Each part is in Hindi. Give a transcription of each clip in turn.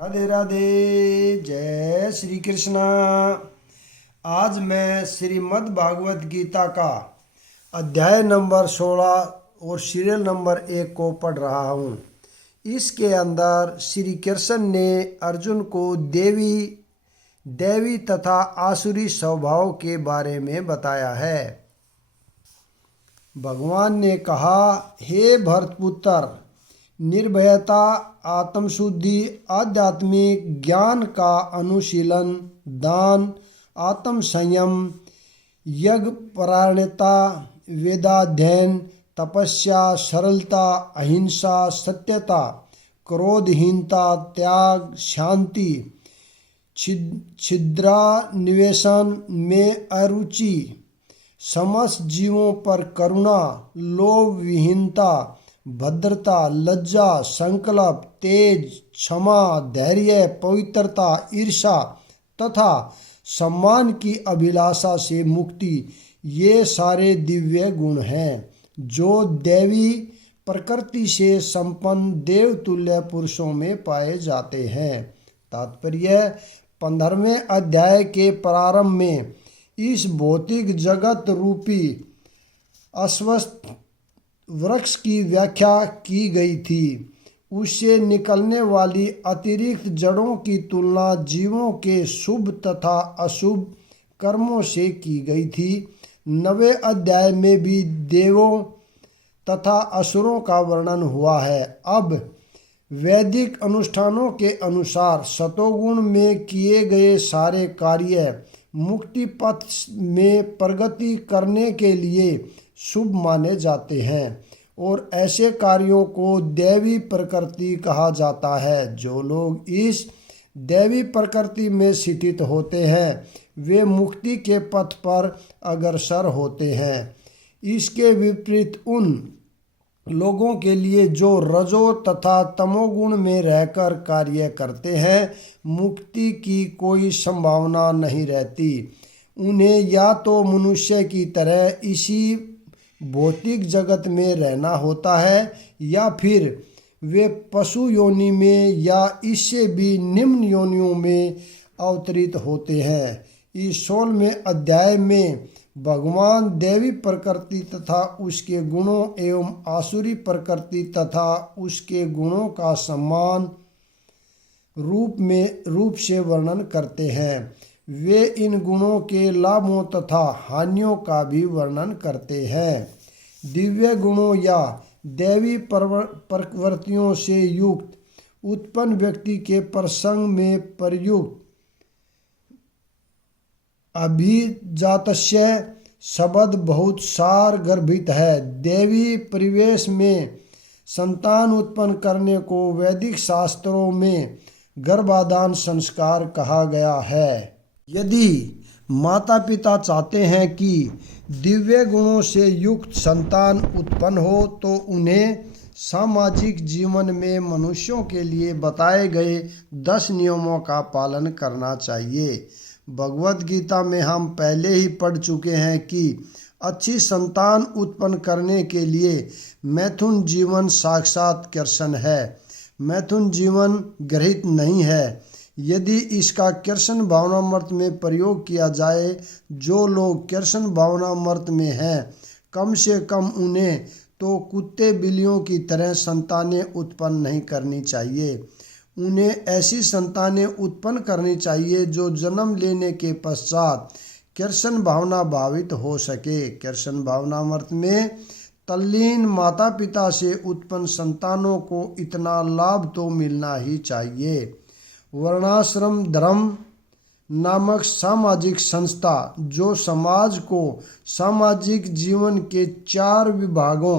राधे राधे। जय श्री कृष्णा। आज मैं श्रीमद् भागवत गीता का अध्याय नंबर 16 और सीरियल नंबर 1 को पढ़ रहा हूँ। इसके अंदर श्री कृष्ण ने अर्जुन को दैवी तथा आसुरी स्वभाव के बारे में बताया है। भगवान ने कहा, हे भरतपुत्र, निर्भयता, आत्मशुद्धि, आध्यात्मिक ज्ञान का अनुशीलन, दान, आत्म संयम, यज्ञ परायणता, वेदाध्ययन, तपस्या, सरलता, अहिंसा, सत्यता, क्रोधहीनता, त्याग, शांति, छिद्रा निवेशन में अरुचि, समस्त जीवों पर करुणा, लोभ विहीनता, भद्रता, लज्जा, संकल्प, तेज, क्षमा, धैर्य, पवित्रता, ईर्षा तथा सम्मान की अभिलाषा से मुक्ति, ये सारे दिव्य गुण हैं जो दैवी प्रकृति से संपन्न देवतुल्य पुरुषों में पाए जाते हैं। तात्पर्य, 15वें अध्याय के प्रारंभ में इस भौतिक जगत रूपी अस्वस्थ वृक्ष की व्याख्या की गई थी। उससे निकलने वाली अतिरिक्त जड़ों की तुलना जीवों के शुभ तथा अशुभ कर्मों से की गई थी। 9वें अध्याय में भी देवों तथा असुरों का वर्णन हुआ है। अब वैदिक अनुष्ठानों के अनुसार सतोगुण में किए गए सारे कार्य मुक्ति पथ में प्रगति करने के लिए शुभ माने जाते हैं और ऐसे कार्यों को दैवी प्रकृति कहा जाता है। जो लोग इस दैवी प्रकृति में स्थित होते हैं वे मुक्ति के पथ पर अग्रसर होते हैं। इसके विपरीत उन लोगों के लिए जो रजो तथा तमोगुण में रहकर कार्य करते हैं, मुक्ति की कोई संभावना नहीं रहती। उन्हें या तो मनुष्य की तरह इसी भौतिक जगत में रहना होता है या फिर वे पशु योनि में या इससे भी निम्न योनियों में अवतरित होते हैं। इस 16वें अध्याय में भगवान दैवी प्रकृति तथा उसके गुणों एवं आसुरी प्रकृति तथा उसके गुणों का समान रूप से वर्णन करते हैं। वे इन गुणों के लाभों तथा हानियों का भी वर्णन करते हैं। दिव्य गुणों या दैवी प्रवृत्तियों से युक्त उत्पन्न व्यक्ति के प्रसंग में प्रयुक्त अभिजातस्य शब्द बहुत सार गर्भित है। दैवी परिवेश में संतान उत्पन्न करने को वैदिक शास्त्रों में गर्भाधान संस्कार कहा गया है। यदि माता पिता चाहते हैं कि दिव्य गुणों से युक्त संतान उत्पन्न हो तो उन्हें सामाजिक जीवन में मनुष्यों के लिए बताए गए 10 नियमों का पालन करना चाहिए। भगवत गीता में हम पहले ही पढ़ चुके हैं कि अच्छी संतान उत्पन्न करने के लिए मैथुन जीवन साक्षात कृष्ण है। मैथुन जीवन गृहीत नहीं है। यदि इसका कृष्ण भावनामृत में प्रयोग किया जाए, जो लोग कृष्ण भावनामृत में हैं, कम से कम उन्हें तो कुत्ते बिल्लियों की तरह संतानें उत्पन्न नहीं करनी चाहिए। उन्हें ऐसी संतानें उत्पन्न करनी चाहिए जो जन्म लेने के पश्चात कृष्ण भावना भावित हो सके। कृष्ण भावनामृत में तल्लीन माता पिता से उत्पन्न संतानों को इतना लाभ तो मिलना ही चाहिए। वर्णाश्रम धर्म नामक सामाजिक संस्था जो समाज को सामाजिक जीवन के 4 विभागों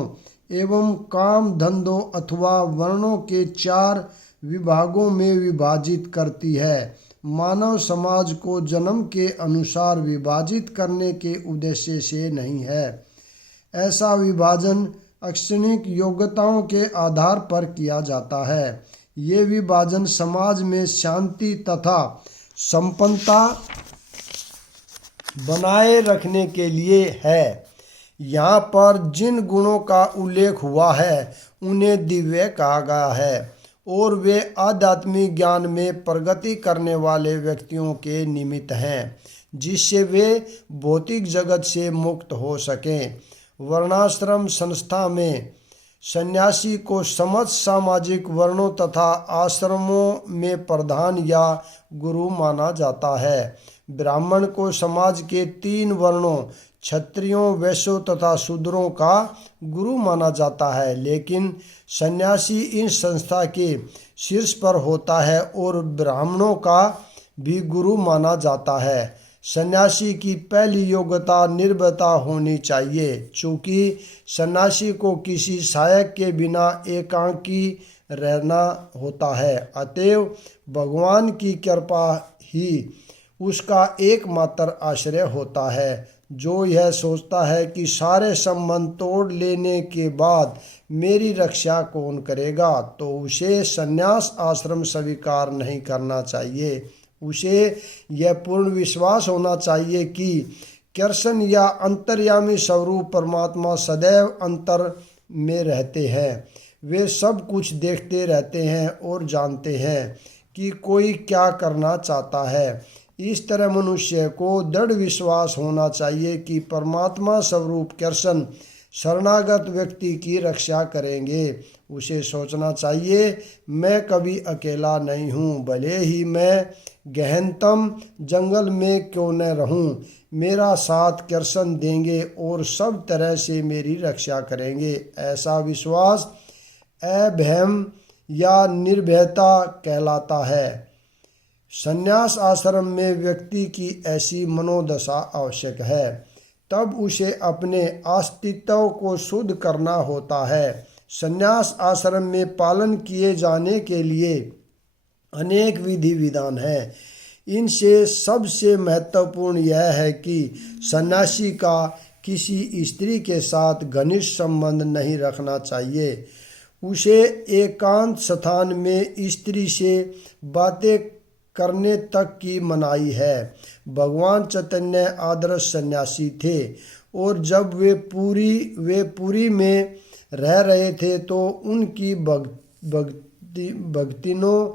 एवं काम धंधों अथवा वर्णों के 4 विभागों में विभाजित करती है, मानव समाज को जन्म के अनुसार विभाजित करने के उद्देश्य से नहीं है। ऐसा विभाजन शैक्षणिक योग्यताओं के आधार पर किया जाता है। ये विभाजन समाज में शांति तथा संपन्नता बनाए रखने के लिए है। यहाँ पर जिन गुणों का उल्लेख हुआ है उन्हें दिव्य कहा गया है और वे आध्यात्मिक ज्ञान में प्रगति करने वाले व्यक्तियों के निमित्त हैं, जिससे वे भौतिक जगत से मुक्त हो सकें। वर्णाश्रम संस्था में सन्यासी को समस्त सामाजिक वर्णों तथा आश्रमों में प्रधान या गुरु माना जाता है। ब्राह्मण को समाज के 3 वर्णों क्षत्रियों, वैश्यों तथा शूद्रों का गुरु माना जाता है, लेकिन सन्यासी इन संस्था के शीर्ष पर होता है और ब्राह्मणों का भी गुरु माना जाता है। सन्यासी की पहली योग्यता निर्भयता होनी चाहिए, चूँकि सन्यासी को किसी सहायक के बिना एकांकी रहना होता है। अतएव भगवान की कृपा ही उसका एकमात्र आश्रय होता है। जो यह सोचता है कि सारे संबंध तोड़ लेने के बाद मेरी रक्षा कौन करेगा, तो उसे संन्यास आश्रम स्वीकार नहीं करना चाहिए। उसे यह पूर्ण विश्वास होना चाहिए कि कृष्ण या अंतर्यामी स्वरूप परमात्मा सदैव अंतर में रहते हैं। वे सब कुछ देखते रहते हैं और जानते हैं कि कोई क्या करना चाहता है। इस तरह मनुष्य को दृढ़ विश्वास होना चाहिए कि परमात्मा स्वरूप कृष्ण शरणागत व्यक्ति की रक्षा करेंगे। उसे सोचना चाहिए, मैं कभी अकेला नहीं हूँ, भले ही मैं गहनतम जंगल में क्यों न रहूँ, मेरा साथ कृष्ण देंगे और सब तरह से मेरी रक्षा करेंगे। ऐसा विश्वास अभयम या निर्भयता कहलाता है। संन्यास आश्रम में व्यक्ति की ऐसी मनोदशा आवश्यक है, तब उसे अपने अस्तित्व को शुद्ध करना होता है। संन्यास आश्रम में पालन किए जाने के लिए अनेक विधि विधान हैं। इनसे सबसे महत्वपूर्ण यह है कि सन्यासी का किसी स्त्री के साथ घनिष्ठ संबंध नहीं रखना चाहिए। उसे एकांत स्थान में स्त्री से बातें करने तक की मनाही है। भगवान चैतन्य आदर्श सन्यासी थे और जब वे पुरी में रह रहे थे तो उनकी भक्तिनों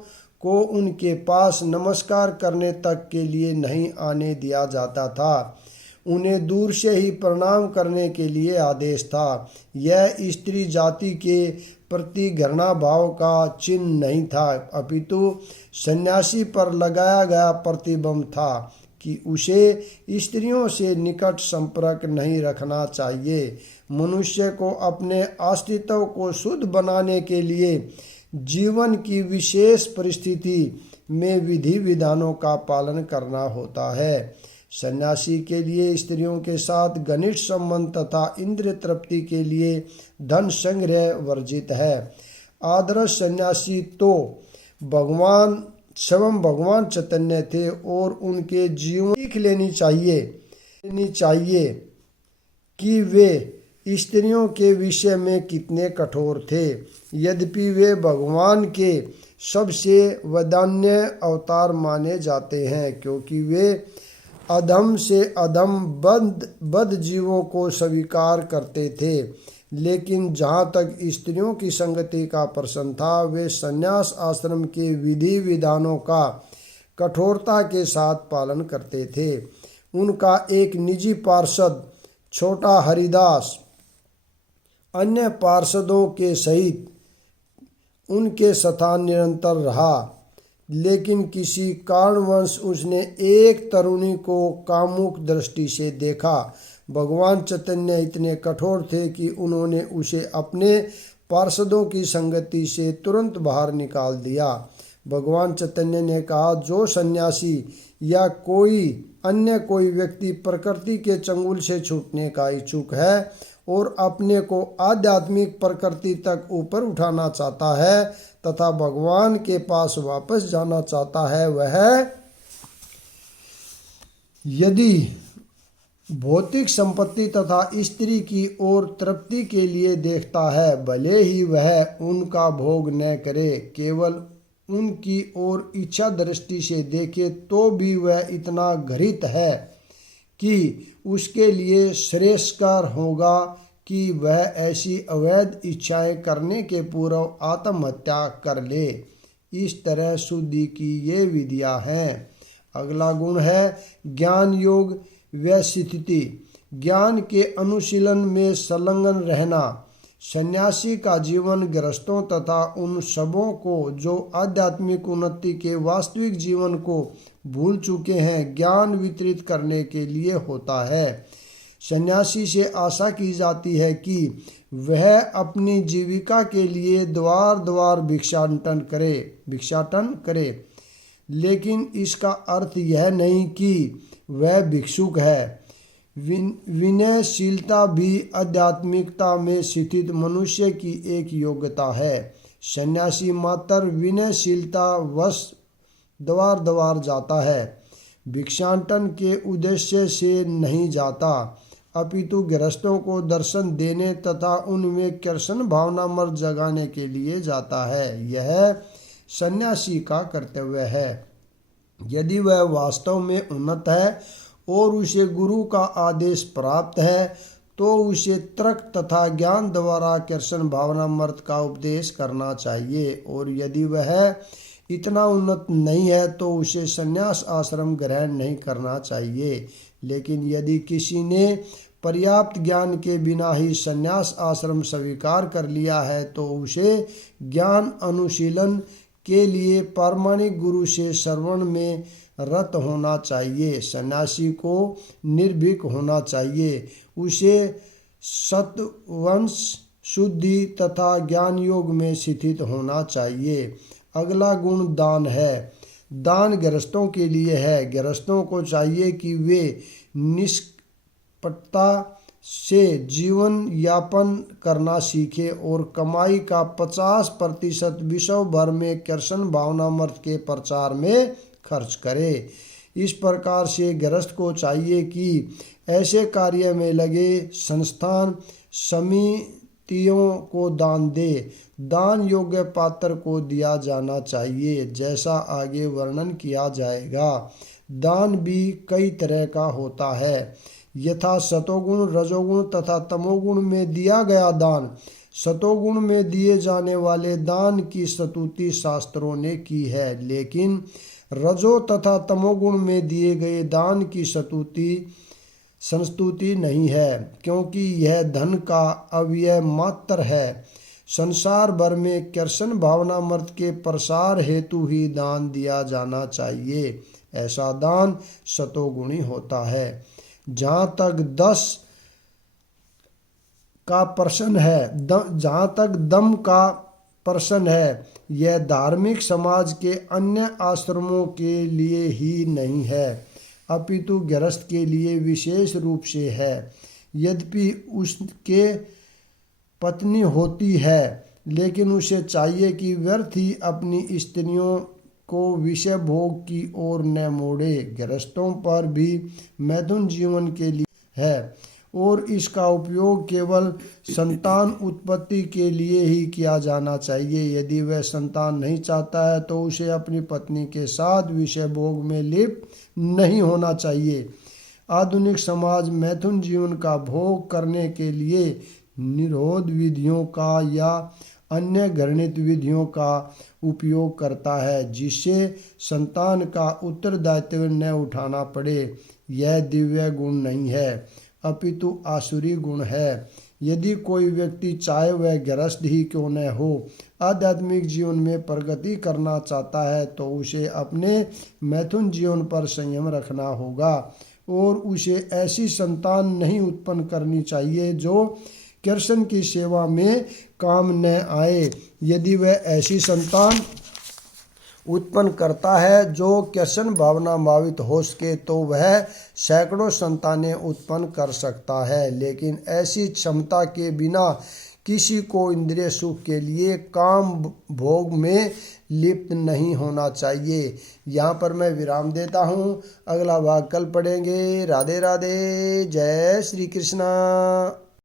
को उनके पास नमस्कार करने तक के लिए नहीं आने दिया जाता था। उन्हें दूर से ही प्रणाम करने के लिए आदेश था। यह स्त्री जाति के प्रति घृणा भाव का चिन्ह नहीं था, अपितु सन्यासी पर लगाया गया प्रतिबंध था कि उसे स्त्रियों से निकट संपर्क नहीं रखना चाहिए। मनुष्य को अपने अस्तित्व को शुद्ध बनाने के लिए जीवन की विशेष परिस्थिति में विधि विधानों का पालन करना होता है। सन्यासी के लिए स्त्रियों के साथ घनिष्ठ संबंध तथा इंद्रिय तृप्ति के लिए धन संग्रह वर्जित है। आदर्श सन्यासी तो भगवान चैतन्य थे और उनके जीवन सीख लेनी चाहिए कि वे स्त्रियों के विषय में कितने कठोर थे। यद्यपि वे भगवान के सबसे वदान्य अवतार माने जाते हैं, क्योंकि वे अधम से अधम बद जीवों को स्वीकार करते थे, लेकिन जहाँ तक स्त्रियों की संगति का प्रश्न था, वे संन्यास आश्रम के विधि विधानों का कठोरता के साथ पालन करते थे। उनका एक निजी पार्षद छोटा हरिदास अन्य पार्षदों के सहित उनके स्थान निरंतर रहा, लेकिन किसी कारणवश उसने एक तरुणी को कामुक दृष्टि से देखा। भगवान चैतन्य इतने कठोर थे कि उन्होंने उसे अपने पार्षदों की संगति से तुरंत बाहर निकाल दिया। भगवान चैतन्य ने कहा, जो सन्यासी या कोई व्यक्ति प्रकृति के चंगुल से छूटने का इच्छुक है और अपने को आध्यात्मिक प्रकृति तक ऊपर उठाना चाहता है तथा भगवान के पास वापस जाना चाहता है, वह यदि भौतिक संपत्ति तथा स्त्री की ओर तृप्ति के लिए देखता है, भले ही वह उनका भोग न करे, केवल उनकी ओर इच्छा दृष्टि से देखे, तो भी वह इतना घृणित है कि उसके लिए श्रेयस्कर होगा कि वह ऐसी अवैध इच्छाएं करने के पूर्व आत्महत्या कर ले। इस तरह शुद्धि की ये विधियां हैं। अगला गुण है ज्ञान योग व स्थिति। ज्ञान के अनुशीलन में संलग्न रहना। सन्यासी का जीवन गृहस्थों तथा उन सबों को जो आध्यात्मिक उन्नति के वास्तविक जीवन को भूल चुके हैं ज्ञान वितरित करने के लिए होता है। सन्यासी से आशा की जाती है कि वह अपनी जीविका के लिए द्वार द्वार भिक्षाटन करे, लेकिन इसका अर्थ यह नहीं कि वह भिक्षुक है। विनयशीलता भी आध्यात्मिकता में स्थित मनुष्य की एक योग्यता है। सन्यासी मात्र विनयशीलता वश द्वार द्वार जाता है, भिक्षाटन के उद्देश्य से नहीं जाता, अपितु गृहस्थों को दर्शन देने तथा उनमें कृष्ण भावनामृत जगाने के लिए जाता है। यह सन्यासी का कर्तव्य है। यदि वह वास्तव में उन्नत है और उसे गुरु का आदेश प्राप्त है तो उसे तर्क तथा ज्ञान द्वारा कृष्ण भावनामृत का उपदेश करना चाहिए, और यदि वह इतना उन्नत नहीं है तो उसे संन्यास आश्रम ग्रहण नहीं करना चाहिए। लेकिन यदि किसी ने पर्याप्त ज्ञान के बिना ही संन्यास आश्रम स्वीकार कर लिया है तो उसे ज्ञान अनुशीलन के लिए प्रामाणिक गुरु से श्रवण में रत होना चाहिए। सन्यासी को निर्भीक होना चाहिए, उसे सत्वंश शुद्धि तथा ज्ञान योग में स्थित होना चाहिए। अगला गुण दान है। दान गृहस्थों के लिए है। गृहस्थों को चाहिए कि वे निष्कपटता से जीवन यापन करना सीखे और कमाई का 50% विश्व भर में कृष्ण भावनामृत के प्रचार में खर्च करे। इस प्रकार से गृहस्थ को चाहिए कि ऐसे कार्य में लगे संस्थान समितियों को दान दे। दान योग्य पात्र को दिया जाना चाहिए, जैसा आगे वर्णन किया जाएगा। दान भी कई तरह का होता है, यथा सतोगुण रजोगुण तथा तमोगुण में दिया गया दान। सतोगुण में दिए जाने वाले दान की स्तुति शास्त्रों ने की है, लेकिन रजो तथा तमोगुण में दिए गए दान की संस्तुति नहीं है, क्योंकि यह धन का अव्यय मात्र है। संसार भर में कृष्ण भावनामृत के प्रसार हेतु ही दान दिया जाना चाहिए। ऐसा दान सतोगुणी होता है। जहाँ तक 10 का प्रश्न है, जहाँ तक दम का प्रश्न है, यह धार्मिक समाज के अन्य आश्रमों के लिए ही नहीं है, अपितु गृहस्थ के लिए विशेष रूप से है। यद्यपि उसके पत्नी होती है, लेकिन उसे चाहिए कि व्यर्थ ही अपनी स्त्रियों को विषय भोग की ओर न मोड़े। गृहस्थों पर भी मैथुन जीवन के लिए है और इसका उपयोग केवल संतान उत्पत्ति के लिए ही किया जाना चाहिए। यदि वह संतान नहीं चाहता है तो उसे अपनी पत्नी के साथ विषय भोग में लिप्त नहीं होना चाहिए। आधुनिक समाज मैथुन जीवन का भोग करने के लिए निरोध विधियों का या अन्य घृणित विधियों का उपयोग करता है, जिससे संतान का उत्तरदायित्व न उठाना पड़े। यह दिव्य गुण नहीं है, अपितु आसुरी गुण है। यदि कोई व्यक्ति चाहे वह गृहस्थ ही क्यों न हो, आध्यात्मिक जीवन में प्रगति करना चाहता है तो उसे अपने मैथुन जीवन पर संयम रखना होगा और उसे ऐसी संतान नहीं उत्पन्न करनी चाहिए जो कृष्ण की सेवा में काम न आए। यदि वह ऐसी संतान उत्पन्न करता है जो कृष्ण भावना भावित हो सके तो वह सैकड़ों संतानें उत्पन्न कर सकता है, लेकिन ऐसी क्षमता के बिना किसी को इंद्रिय सुख के लिए काम भोग में लिप्त नहीं होना चाहिए। यहाँ पर मैं विराम देता हूँ। अगला भाग कल पढ़ेंगे। राधे राधे। जय श्री कृष्णा।